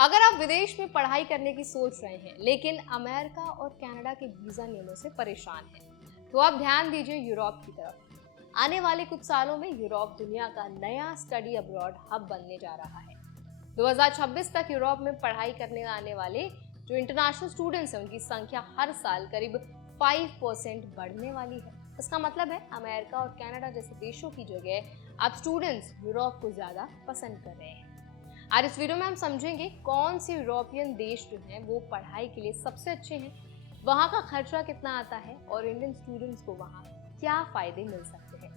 अगर आप विदेश में पढ़ाई करने की सोच रहे हैं लेकिन अमेरिका और कनाडा के वीजा नियमों से परेशान हैं, तो आप ध्यान दीजिए यूरोप की तरफ। आने वाले कुछ सालों में यूरोप दुनिया का नया स्टडी अब्रॉड हब बनने जा रहा है। 2026 तक यूरोप में पढ़ाई करने आने वाले जो इंटरनेशनल स्टूडेंट्स हैं उनकी संख्या हर साल करीब 5% बढ़ने वाली है। इसका मतलब है अमेरिका और कनाडा जैसे देशों की जगह अब स्टूडेंट्स यूरोप को ज्यादा पसंद कर रहे हैं। आज इस वीडियो में हम समझेंगे कौन से यूरोपियन देश जो हैं वो पढ़ाई के लिए सबसे अच्छे हैं, वहाँ का खर्चा कितना आता है और इंडियन स्टूडेंट्स को वहाँ क्या फायदे मिल सकते हैं।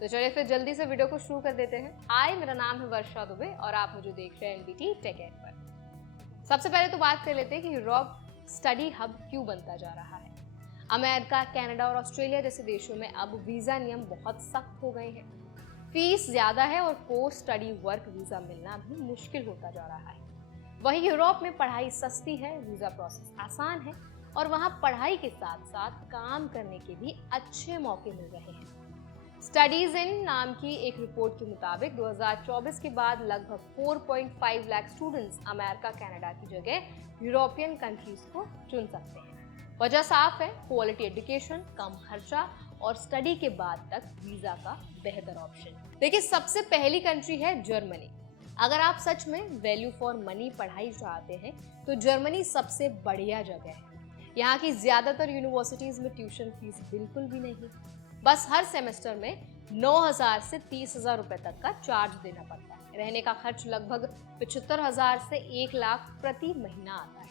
तो चलिए फिर जल्दी से वीडियो को शुरू कर देते हैं। हाय, मेरा नाम है वर्षा दुबे और आप मुझे देख रहे हैं एनबीटी टेक एड पर। सबसे पहले तो बात कर लेते हैं कि यूरोप स्टडी हब क्यों बनता जा रहा है। अमेरिका, कनाडा और ऑस्ट्रेलिया जैसे देशों में अब वीजा नियम बहुत सख्त हो गए हैं। फीस ज्यादा है और पोस्ट स्टडी वर्क वीजा मिलना भी मुश्किल होता जा रहा है। वहीं यूरोप में पढ़ाई सस्ती है, वीजा प्रोसेस आसान है और वहां पढ़ाई के साथ साथ काम करने के भी अच्छे मौके मिल रहे हैं। स्टडीज इन नाम की एक रिपोर्ट के मुताबिक 2024 के बाद लगभग 4.5 लाख स्टूडेंट्स अमेरिका, कनाडा की जगह यूरोपियन कंट्रीज को चुन सकते हैं। वजह साफ है, क्वालिटी एजुकेशन, कम खर्चा और स्टडी के बाद तक वीजा का बेहतर ऑप्शन। देखिए, सबसे पहली कंट्री है जर्मनी। अगर आप सच में वैल्यू फॉर मनी पढ़ाई चाहते हैं तो जर्मनी सबसे बढ़िया जगह है। यहाँ की ज्यादातर यूनिवर्सिटीज में ट्यूशन फीस बिल्कुल भी नहीं, बस हर सेमेस्टर में 9,000 से 30,000 रुपए तक का चार्ज देना पड़ता है। रहने का खर्च लगभग 75,000 से 1 लाख प्रति महीना आता है।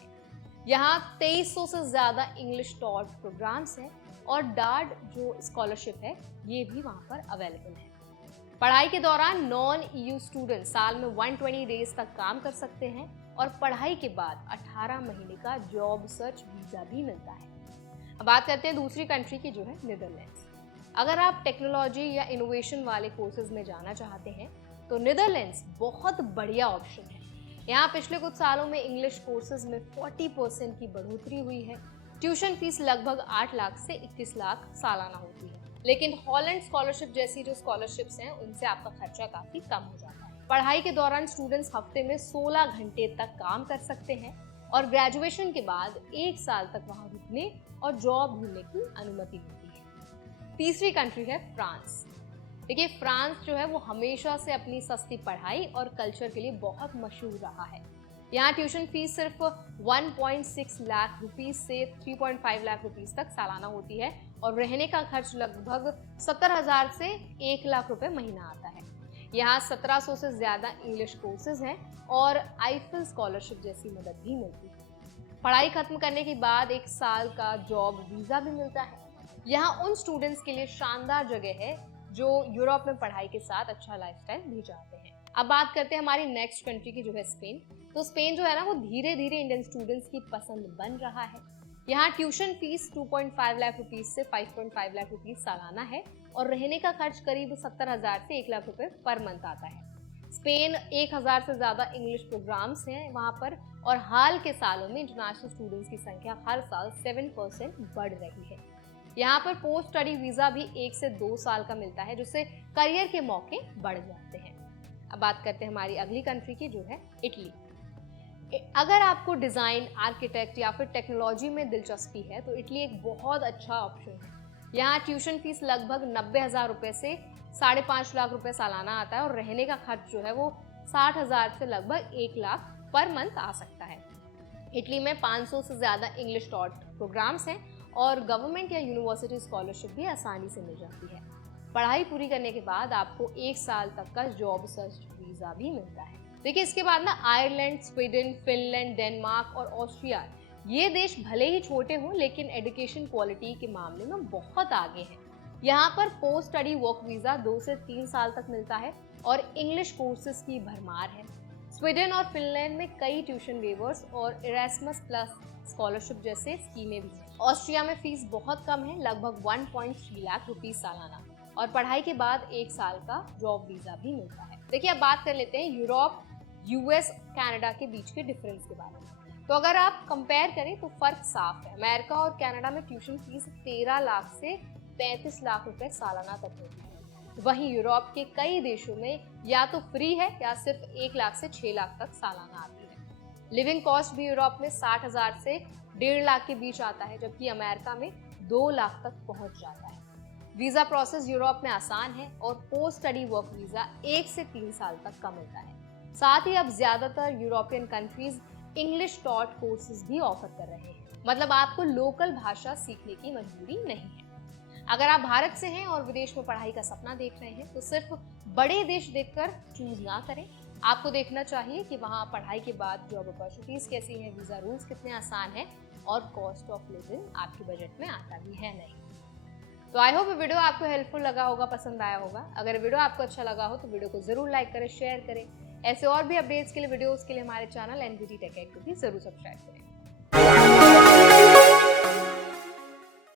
यहाँ 2300 से ज्यादा इंग्लिश टॉट प्रोग्राम्स हैं और डार्ड जो स्कॉलरशिप है ये भी वहाँ पर अवेलेबल है। पढ़ाई के दौरान नॉन ईयू स्टूडेंट साल में 120 डेज तक काम कर सकते हैं और पढ़ाई के बाद 18 महीने का जॉब सर्च वीजा भी मिलता है। अब बात करते हैं दूसरी कंट्री की, जो है नीदरलैंड्स। अगर आप टेक्नोलॉजी या इनोवेशन वाले कोर्सेज में जाना चाहते हैं तो नीदरलैंड्स बहुत बढ़िया ऑप्शन है। यहाँ पिछले कुछ सालों में इंग्लिश कोर्सेज में 40% की बढ़ोतरी हुई है। ट्यूशन फीस लगभग 8 लाख से 21 लाख सालाना होती है, लेकिन हॉलैंड स्कॉलरशिप जैसी जो स्कॉलरशिप्स हैं उनसे आपका खर्चा काफी कम हो जाता है। पढ़ाई के दौरान स्टूडेंट्स हफ्ते में 16 घंटे तक काम कर सकते हैं और ग्रेजुएशन के बाद 1 साल तक वहां रुकने और जॉब ढूंढने की अनुमति मिलती है। तीसरी कंट्री है फ्रांस। देखिए, फ्रांस जो है वो हमेशा से अपनी सस्ती पढ़ाई और कल्चर के लिए बहुत मशहूर रहा है। यहाँ ट्यूशन फीस सिर्फ 1.6 लाख रुपीस से 3.5 लाख रुपीस तक सालाना होती है और रहने का खर्च लगभग 70,000 से 1 लाख रुपए महीना आता है। यहाँ 1700 से ज्यादा इंग्लिश कोर्सेज हैं और आईफिल स्कॉलरशिप जैसी मदद भी मिलती है। पढ़ाई खत्म करने के बाद 1 साल का जॉब वीजा भी मिलता है। यहाँ उन स्टूडेंट्स के लिए शानदार जगह है जो यूरोप में पढ़ाई के साथ अच्छा लाइफस्टाइल भी चाहते हैं। अब बात करते हैं हमारी नेक्स्ट कंट्री की, जो है स्पेन। तो स्पेन जो है ना वो धीरे धीरे इंडियन स्टूडेंट्स की पसंद बन रहा है। यहाँ ट्यूशन फीस 2.5 लाख रुपीस से 5.5 लाख रुपीस सालाना है और रहने का खर्च करीब 70,000 से 1 लाख रुपए पर मंथ आता है। स्पेन 1,000 से ज्यादा इंग्लिश प्रोग्राम्स हैं वहाँ पर और हाल के सालों में इंटरनेशनल स्टूडेंट्स की संख्या हर साल 7% बढ़ रही है। यहाँ पर पोस्ट स्टडी वीजा भी 1 से 2 साल का मिलता है, जिससे करियर के मौके बढ़ जाते हैं। अब बात करते हैं हमारी अगली कंट्री की, जो है इटली। अगर आपको डिजाइन, आर्किटेक्ट या फिर टेक्नोलॉजी में दिलचस्पी है तो इटली एक बहुत अच्छा ऑप्शन है। यहाँ ट्यूशन फीस लगभग 90,000 रुपए से 5.5 लाख रुपए सालाना आता है और रहने का खर्च जो है वो 60,000 से लगभग 1 लाख पर मंथ आ सकता है। इटली में 500 से ज्यादा इंग्लिश टॉट प्रोग्राम्स हैं और गवर्नमेंट या यूनिवर्सिटी स्कॉलरशिप भी आसानी से मिल जाती है। पढ़ाई पूरी करने के बाद आपको 1 साल तक का जॉब सर्च वीजा भी मिलता है। देखिए, इसके बाद ना आयरलैंड, स्वीडन, फिनलैंड, डेनमार्क और ऑस्ट्रिया, ये देश भले ही छोटे हों लेकिन एजुकेशन क्वालिटी के मामले में बहुत आगे हैं। यहाँ पर पोस्ट स्टडी वर्क वीजा 2 से 3 साल तक मिलता है और इंग्लिश कोर्सेज की भरमार है। स्वीडन और फिनलैंड में कई ट्यूशन वेवर्स और इरेस्मस प्लस स्कॉलरशिप जैसे स्कीमें भी हैं। ऑस्ट्रिया में फीस बहुत कम है, लगभग 1.3 लाख रुपीस सालाना, और पढ़ाई के बाद 1 साल का जॉब वीजा भी मिलता है। देखिए, अब बात कर लेते हैं यूरोप, यूएस, कनाडा के बीच के डिफरेंस के बारे में। तो अगर आप कंपेयर करें तो फर्क साफ है। अमेरिका और कनाडा में ट्यूशन फीस 13 लाख से 35 लाख रुपए सालाना तक होती है। वहीं यूरोप के कई देशों में या तो फ्री है या सिर्फ 1 लाख से 6 लाख तक सालाना आती है। लिविंग कॉस्ट भी यूरोप में 60,000 से 1.5 लाख के बीच आता है, जबकि अमेरिका में 2 लाख तक पहुंच जाता है। वीजा प्रोसेस यूरोप में आसान है और पोस्ट स्टडी वर्क वीजा 1 से 3 साल तक का मिलता है। साथ ही अब ज्यादातर European countries English taught courses भी ऑफर कर रहे हैं, मतलब आपको लोकल भाषा सीखने की मजबूरी नहीं है। अगर आप भारत से हैं और विदेश में पढ़ाई का सपना देख रहे हैं तो सिर्फ बड़े देश देखकर चूज ना करें। आपको देखना चाहिए कि वहाँ पढ़ाई के बाद जॉब अपॉर्चुनिटीज कैसी हैं, वीजा रूल्स कितने आसान हैं और कॉस्ट ऑफ लिविंग आपके बजट में आता भी है नहीं। तो आई होप वीडियो आपको हेल्पफुल लगा होगा, पसंद आया होगा। अगर वीडियो आपको अच्छा लगा हो तो वीडियो को जरूर लाइक करें, शेयर करें। ऐसे और भी अपडेट्स के लिए, वीडियोस के लिए हमारे चैनल NBT Tech को भी जरूर सब्सक्राइब करें।